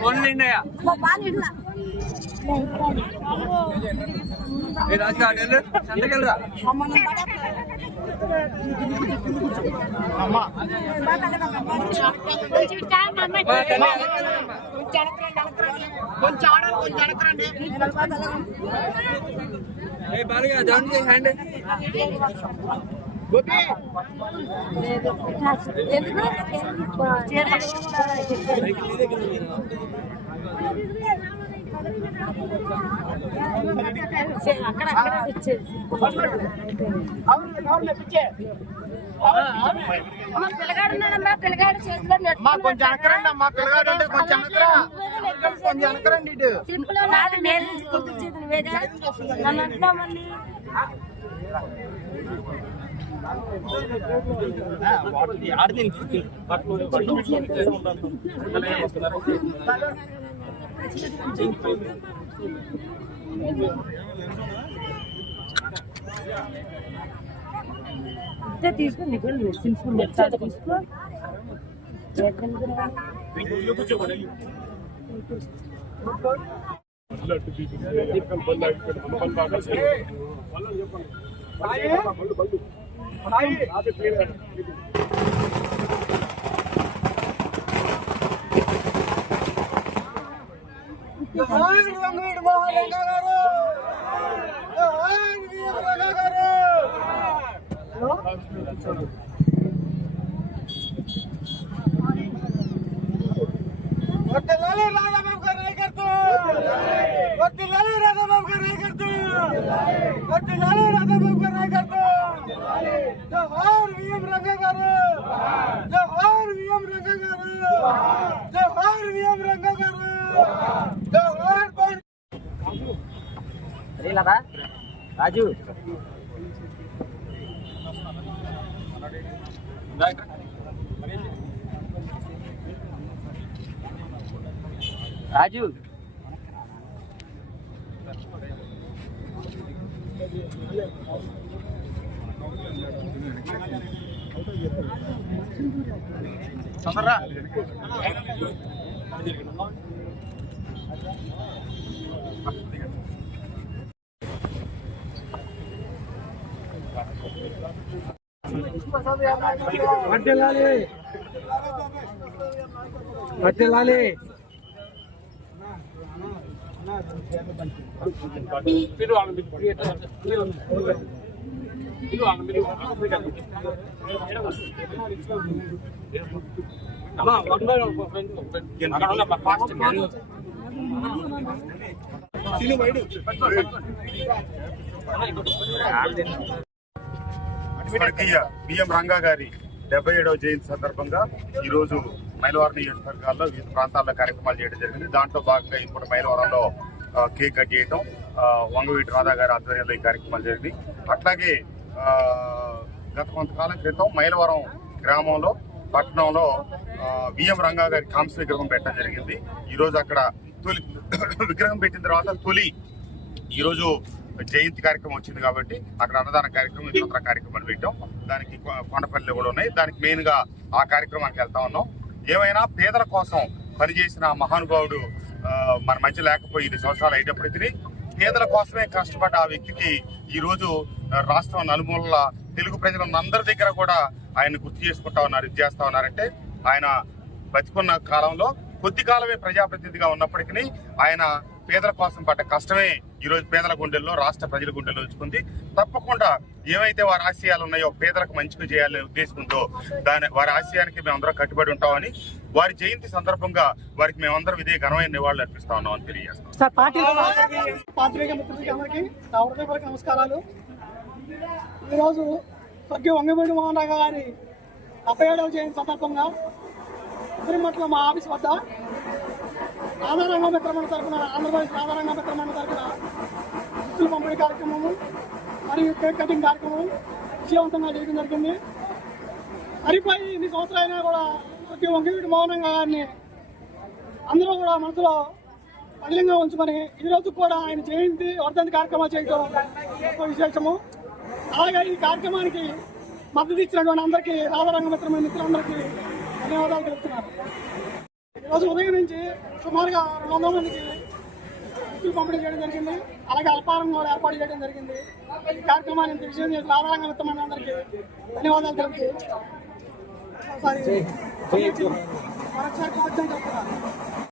Phone लेना రాజుగారు సంతకెళ్ళరా బాగా జౌండి హ్యాండ్ పిల్లగాడున్నాడమ్మా, పిల్లగాడు చేతిలో కొంచెం అనకరండి అమ్మా, పిల్లగాడు అంటే కొంచెం అనకరండి ఇటు సింపుల్ నాది నేను గుర్తించేది నువ్వేగా నన్ను అంటున్నా మళ్ళీ తీసుకో నీకు సింపుల్ తీసుకో రాజు రాజు తొందరరా పట్టెలాలి స్వర్గీయ బిఎం రంగా గారి 77వ జయంతి సందర్భంగా ఈ రోజు మైలవరం నియోజకవర్గాల్లో వివిధ ప్రాంతాల్లో కార్యక్రమాలు చేయడం జరిగింది. దాంట్లో భాగంగా ఇప్పుడు మైలవరంలో కేక్ కట్ చేయడం, వంగవీటి రాధా గారి ఆధ్వర్యంలో ఈ కార్యక్రమాలు జరిగింది. అట్లాగే గత కొంతకాలం క్రితం మైలవరం గ్రామంలో పట్టణంలో బిఎం రంగా గారి కాంస్య విగ్రహం పెట్టడం జరిగింది. ఈరోజు అక్కడ తొలి విగ్రహం పెట్టిన తర్వాత తొలి ఈరోజు జయంతి కార్యక్రమం వచ్చింది కాబట్టి అక్కడ అన్నదాన కార్యక్రమం, ఇతర కార్యక్రమాలు పెట్టాం. దానికి కొండపల్లి కూడా ఉన్నాయి. దానికి మెయిన్ గా ఆ కార్యక్రమానికి వెళ్తా ఉన్నాం. ఏమైనా పేదల కోసం పనిచేసిన మహానుభావుడు మన మధ్య లేకపోయి 5 సంవత్సరాలు అయినప్పటికీ పేదల కోసమే కష్టపడ్డ ఆ వ్యక్తికి ఈ రోజు రాష్ట్రం నలుమూలల తెలుగు ప్రజలందరి దగ్గర కూడా ఆయన గుర్తు చేసుకుంటా ఉన్నారు. ఇది చేస్తా ఉన్నారంటే ఆయన బతికున్న కాలంలో కొద్ది కాలమే ప్రజాప్రతినిధిగా ఉన్నప్పటికీ ఆయన పేదల కోసం పడ్డ కష్టమే ఈరోజు పేదల గుండెల్లో, రాష్ట్ర ప్రజల గుండెల్లో ఉంచుకుంది. తప్పకుండా ఏవైతే వారి ఆశయాలు ఉన్నాయో పేదలకు మంచిగా చేయాలనే ఉద్దేశంతో వారి ఆశయానికి మేమందరం కట్టుబడి ఉంటామని, వారి జయంతి సందర్భంగా వారికి మేమందరం ఇదే ఘనమైన నివాళులు అర్పిస్తా ఉన్నామని తెలియజేస్తాం. నమస్కారాలు. ఈరోజు స్వర్గీయ వంగవీటి మోహన్ రావు గారి 77వ జయంతి సందర్భంగా ఉద్రిమట్ల మా ఆఫీస్ వద్ద రాధారంగ మిత్రమండలి తరఫున, ఆంధ్రప్రదేశ్ రాధారంగ మిత్రమండలి తరఫున దుస్తుల పంపిణీ కార్యక్రమము మరియు కేక్ కటింగ్ కార్యక్రమం విజయవంతంగా చేయడం జరిగింది. హరిపోయి ఇన్ని సంవత్సరాలైనా కూడా స్వర్గీయ వంగవీటి మోహన్ రంగా గారిని అందరూ కూడా మనసులో పదిలంగా ఉంచుకొని ఈరోజు కూడా ఆయన జయంతి వర్ధంతి కార్యక్రమాలు చేయడం గొప్ప విశేషము. అలాగే ఈ కార్యక్రమానికి మద్దతు ఇచ్చినటువంటి అందరికీ రాధారంగమిత్రమైన మిత్రులందరికీ ధన్యవాదాలు తెలుపుతున్నారు. ఈరోజు ఉదయం నుంచి సుమారుగా 200 మందికి గిఫ్ట్లు పంపిణీ చేయడం జరిగింది. అలాగే అల్పారం కూడా ఏర్పాటు చేయడం జరిగింది. ఈ కార్యక్రమాన్ని ఇంత విజయం చేసిన రాధారంగమిత్రమైన అందరికీ ధన్యవాదాలు తెలుపుతూ మరొకసారి కృతజ్ఞతలు తెలుపుతున్నారు.